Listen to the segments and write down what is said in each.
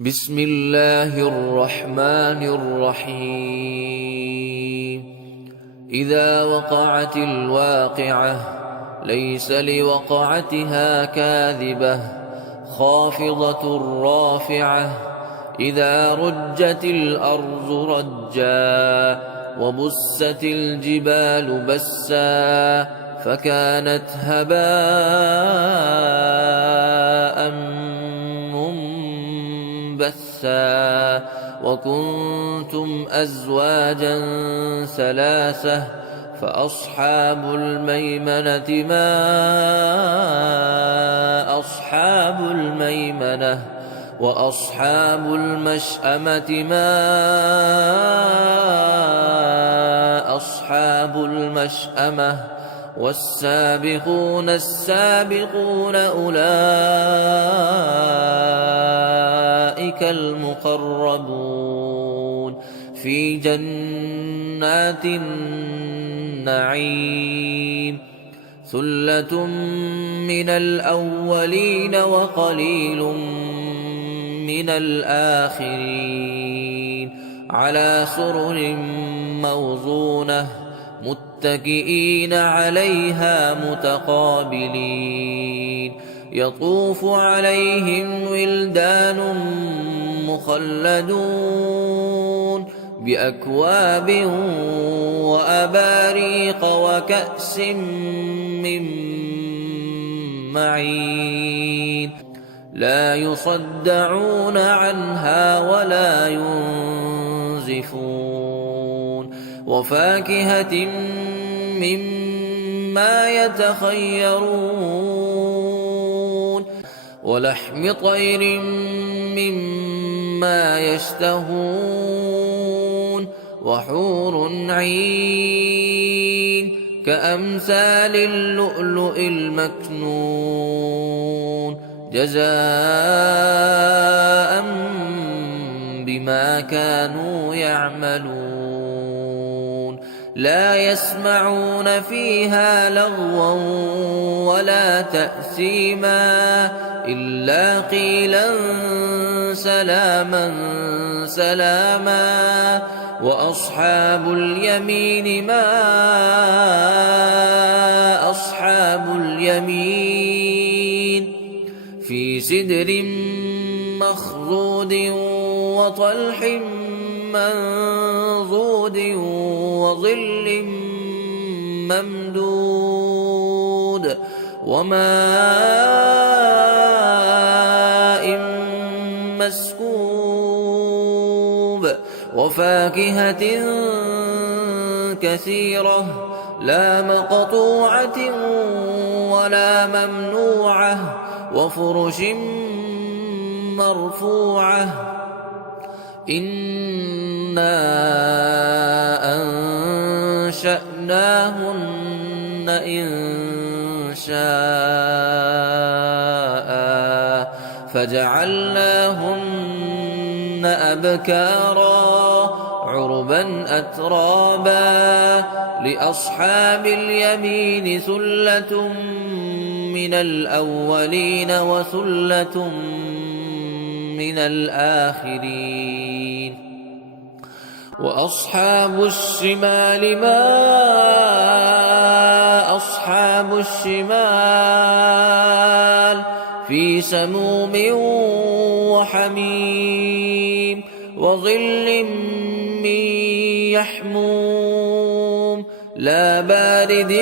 بسم الله الرحمن الرحيم إذا وقعت الواقعة ليس لوقعتها كاذبة خافضة رافعة إذا رجت الأرض رجا وبست الجبال بسا فكانت هباء منبثا وكنتم أزواجا ثلاثة فأصحاب الميمنة ما أصحاب الميمنة وأصحاب المشأمة ما أصحاب المشأمة والسابقون السابقون أولئك المقربون في جنات النعيم ثلة من الأولين وقليل من الآخرين على سرر موضونة متكئين عليها متقابلين يطوف عليهم ولدان مخلدون بأكواب وأباريق وكأس من معين لا يصدعون عنها ولا ينزفون وفاكهة مما يتخيرون ولحم طير مما يشتهون وحور عين كأمثال اللؤلؤ المكنون جزاء بما كانوا يعملون لا يسمعون فيها لغوا ولا تأثيما إلا قيلا سلاما سلاما وأصحاب اليمين ما أصحاب اليمين في سدر مخضود وطلح منضود وظل ممدود وماء مسكوب وفاكهة كثيرة لا مقطوعة ولا ممنوعة وفرش مرفوعة إنا أنشأناهن إنشاء فجعلناهن أبكارا عربا أترابا لأصحاب اليمين ثلة من الأولين وثلة من الآخرين وأصحاب الشمال ما أصحاب الشمال في سموم وحميم وظل من يحموم لا بارد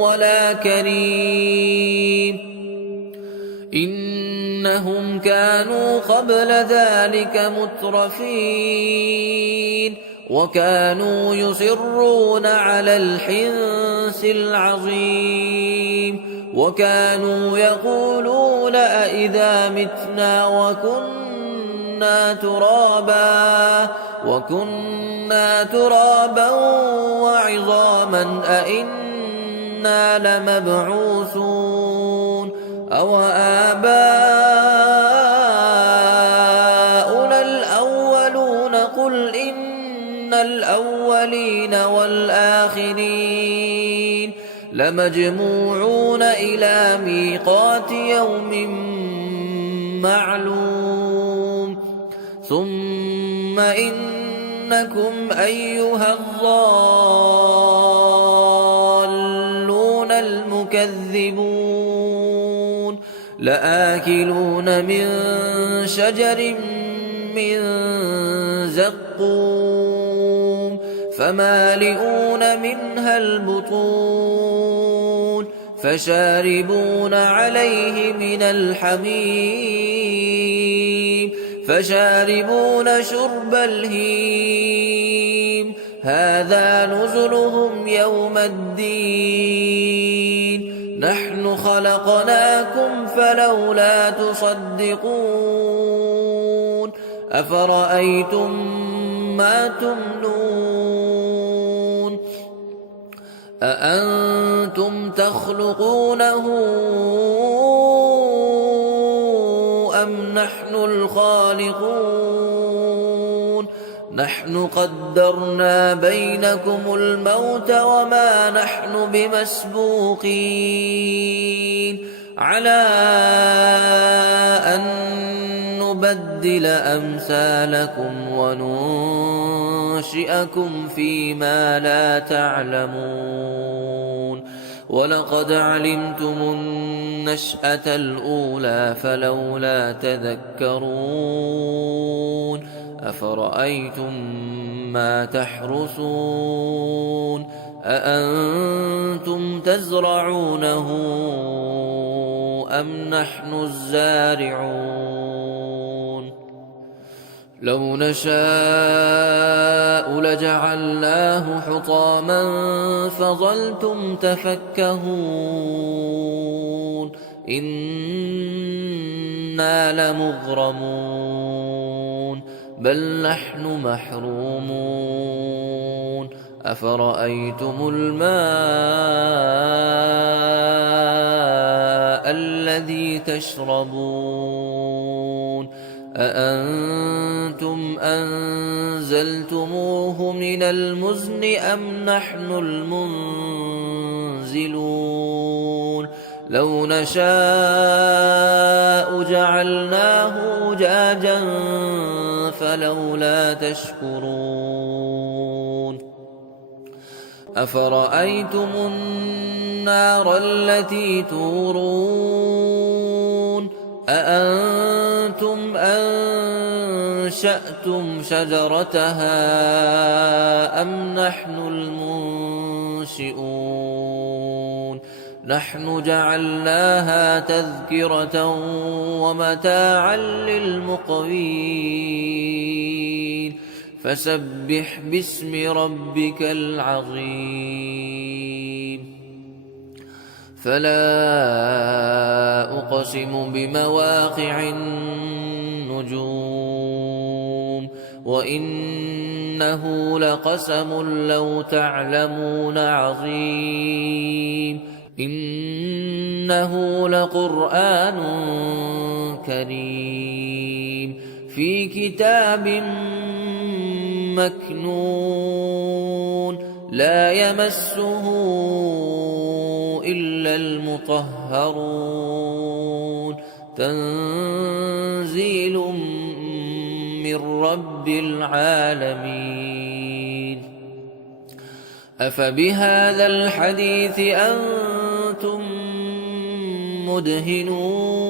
ولا كريم إنهم كانوا قبل ذلك مترفين وكانوا يصرون على الحنث العظيم وكانوا يقولون أئذا متنا وكنا ترابا وعظاما أئنا لمبعوثون أو آباؤنا الأولون قل إن الأولين والآخرين لمجموعون إلى ميقات يوم معلوم ثم إنكم أيها الضالون المكذبون لآكلون من شجر من زقوم فمالئون منها البطون فشاربون عليه من الحميم فشاربون شرب الهيم هذا نزلهم يوم الدين نحن خلقناكم فلولا تصدقون أفرأيتم ما تمنون أأنتم تخلقونه أم نحن الخالقون نحن قدرنا بينكم الموت وما نحن بمسبوقين على أن نبدل أمثالكم وننشئكم فيما لا تعلمون ولقد علمتم النشأة الأولى فلولا تذكرون أفرأيتم ما تحرثون أأنتم تزرعونه أم نحن الزارعون لو نشاء لجعلناه حطاما فظلتم تفكهون إنا لمغرمون بل نحن محرومون أفرأيتم الماء الذي تشربون أأنتم أنزلتموه من المزن أم نحن المنزلون لو نشاء جعلناه أجاجا فلولا تشكرون أفرأيتم النار التي تورون أأنتم أنشأتم شجرتها أم نحن المنشئون نحن جعلناها تذكرة ومتاعا للمقوين فسبح باسم ربك العظيم فلا أقسم بمواقع النجوم وإنه لقسم لو تعلمون عظيم إنه لقرآن كريم في كتاب مكنون لا يمسه إلا المطهرون تنزيل من رب العالمين أفبهذا الحديث أنتم مدهنون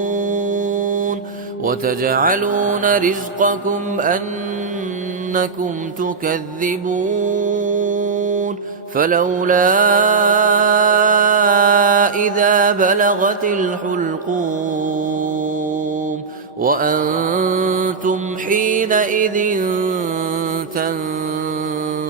وتجعلون رزقكم أنكم تكذبون فلولا إذا بلغت الحلقوم وأنتم حينئذ تنظرون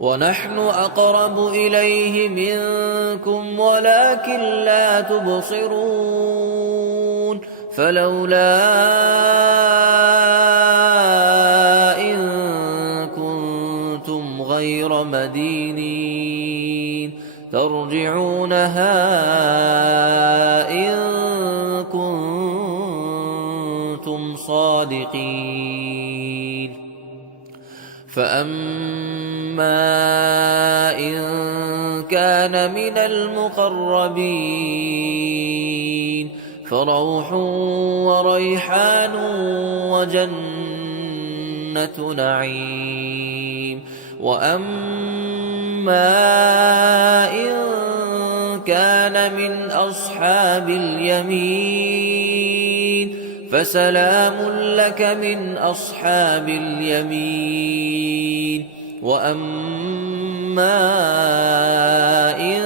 ونحن أقرب إليه منكم ولكن لا تبصرون فلولا إن كنتم غير مدينين ترجعونها إن كنتم صادقين فأما إن كان من المقربين فروح وريحان وجنة نعيم. وأما إن كان من أصحاب اليمين فسلام لك من أصحاب اليمين. وأما إن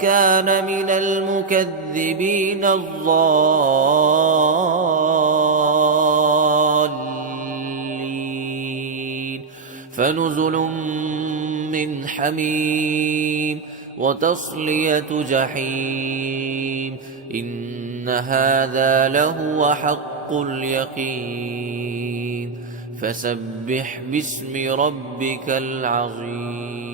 كان من المكذبين الضالين فنزل من حميم وتصلية جحيم. إن هذا لهو حق اليقين. فسبح باسم ربك العظيم.